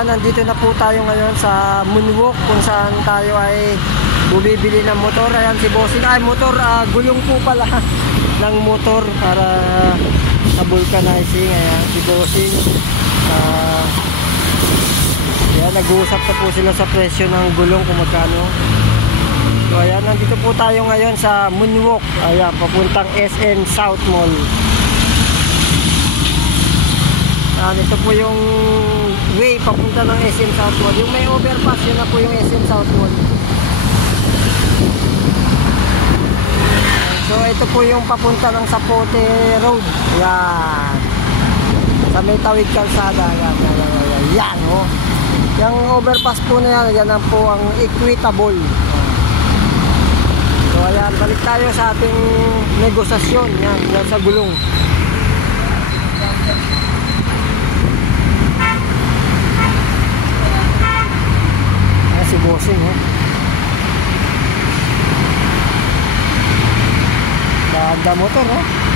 ayan, nandito na po tayo ngayon sa Moonwalk kung saan tayo ay bumibili ng motor. Ayan si Bossing, ay motor, gulong po pala ng motor para sa vulcanizing. Ayan si Bossing, ayan, nag-uusap na po sila sa presyo ng gulong kung magkano. So ayan, nandito po tayo ngayon sa Moonwalk, ayan, papuntang SM South Mall. Ito po yung way papunta ng SM South Mall. Yung may overpass, yun na po yung SM South Mall. So ito po yung papunta ng Sapote Road. Yan. Sa may tawid kalsada. Yan, oh. Yung overpass po na yan, yan na po ang equitable. So ayan, balik tayo sa ating negosasyon. Yan, yan sa gulong. Si Bossing, oh. Ganda motor, oh.